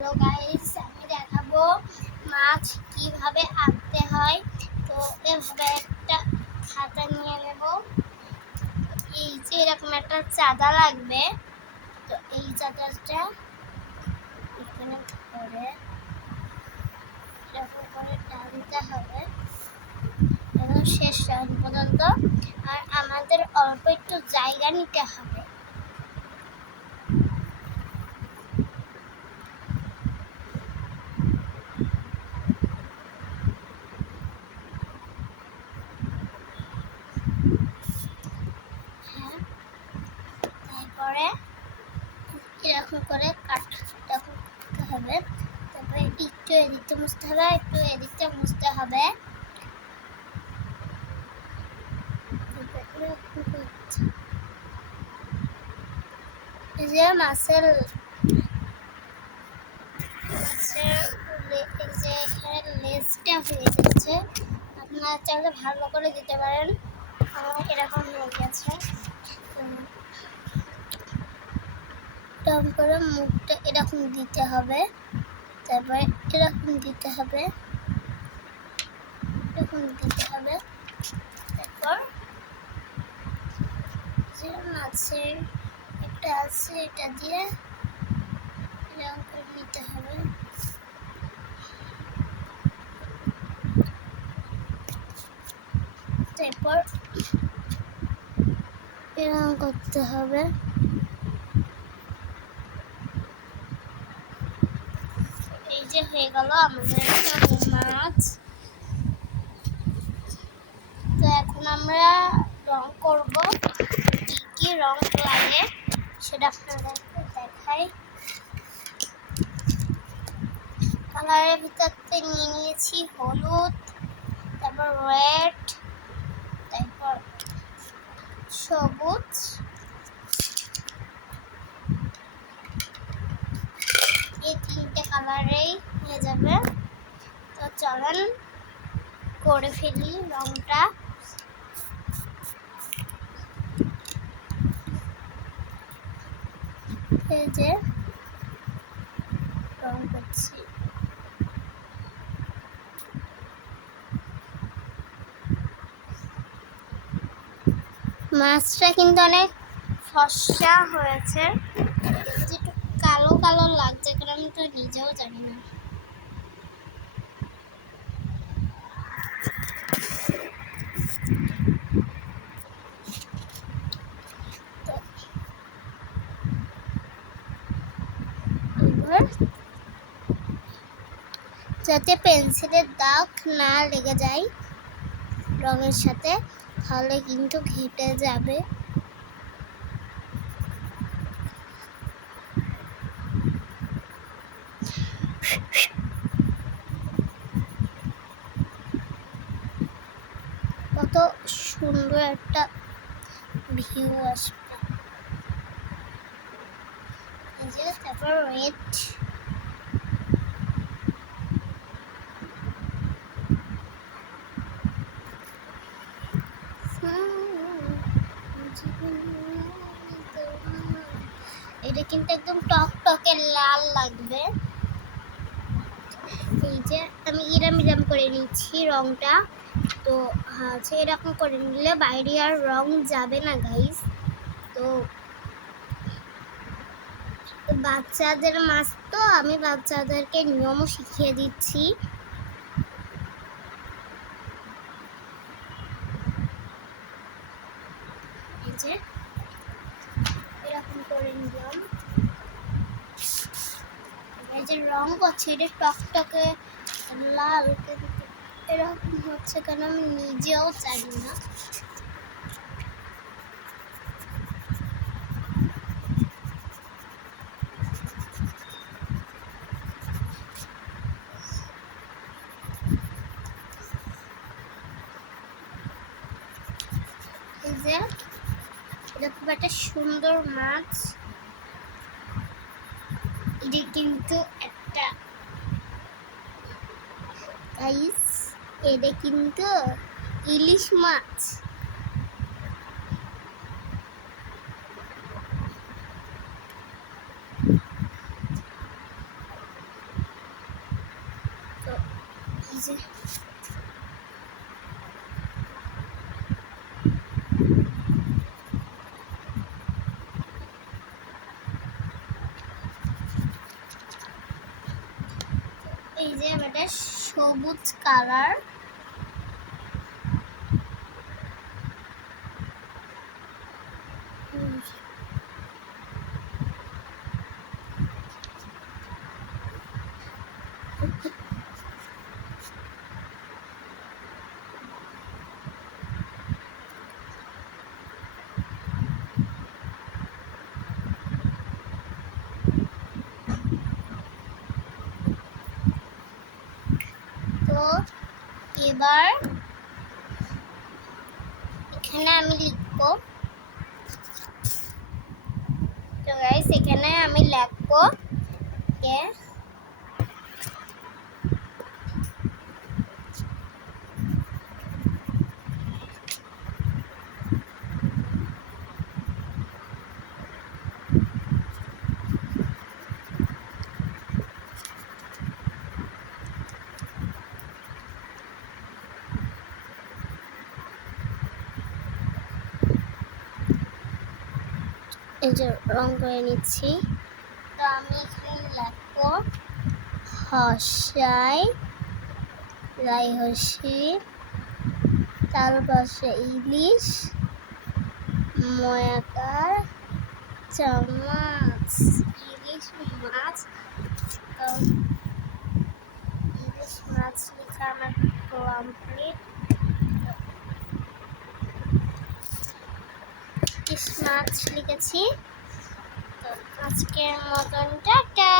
Hello guys, আমি দেখাবো মাছ কিভাবে আঁকতে হয়। তো এভাবে একটা খাতা নিয়ে নেব। এই যে এরকম একটা চাঁদা লাগবে। তো এই চাঁদাটা এখানে ধরে এরকম করে টানতে হবে এবং শেষ লাইন পর্যন্ত। আর আমাদের অল্প একটু জায়গা নিতে হবে। তারপরে এরকম করে কাটতে হবে। তারপরে একটু এদিকটা মুছতে হবে, একটু এদিকটা মুছতে হবে। এই যে মাছের যে এখানে লেজটা হয়ে গেছে, আপনারা চাইলে ভালো করে দিতে পারেন। আমার এরকম হয়ে গেছে। এরকম করে মুখটা এরকম দিতে হবে, তারপরে এরকম দিতে হবে, এরকম দিতে হবে। তারপর যে মাছের একটা আছে এটা দিয়ে এরকম করে নিতে হবে। তারপর এরকম করতে হবে। এই যে হয়ে গেল আমাদের একটা মাছ। তো এখন আমরা রং করব। কি কি রং লাগে সেটা আপনাদেরকে দেখাই। কালারের ভিতরতে নিয়ে নিয়েছি হলুদ, তারপর রেড, তারপর সবুজ, এই তিনটে কালারেই হয়ে যাবে। তো চলেন করে ফেলি রংটা। এই যে রং করছি। মাছটা কিন্তু অনেক ফর্সা হয়েছে, একটু কালো কালো লাগছে, কারণ আমি তো নিজেও জানি না। যাতে পেন্সিলের দাগ না লেগে যায় রঙের সাথে, তাহলে কিন্তু ঘেটে যাবে। কত সুন্দর একটা ভিউ আসবে। এই যে তারপর রেড, এটা কিন্তু একদম টকটকে লাল লাগবে। এই যে আমি ইরাম করে নিচ্ছি রংটা। তো হচ্ছে এরকম করে নিলে বাইরে আর রং যাবে না গাইস। তো বাচ্চাদের মাছ, তো আমি বাচ্চাদেরকে নিয়মও শিখিয়ে দিচ্ছি। এই যে এরকম করে নিলাম। এই যে রং করছে এটা টকটকে লাল, কিন্তু এরকম হচ্ছে কেন আমি নিজেও জানি না। এই যে এরকম একটা সুন্দর মাছ, এটা কিন্তু একটা গাইস, এটা কিন্তু ইলিশ মাছ। যে এটা সবুজ কালার। তো এবার এখানে আমি লিখবো, তো গাইস এখানে আমি লিখবো যে এই যে রং করে নিচ্ছি। তো আমি এখানে লিখবো হসাই রাই হসি, তার পাশে ইলিশ ময়াকার চামাচ, ইলিশ মাছ। তো ইলিশ মাছ লেখা আমার কমপ্লিট। ইলিশ মাছ লিখেছি। তো আজকের মতন টাটা।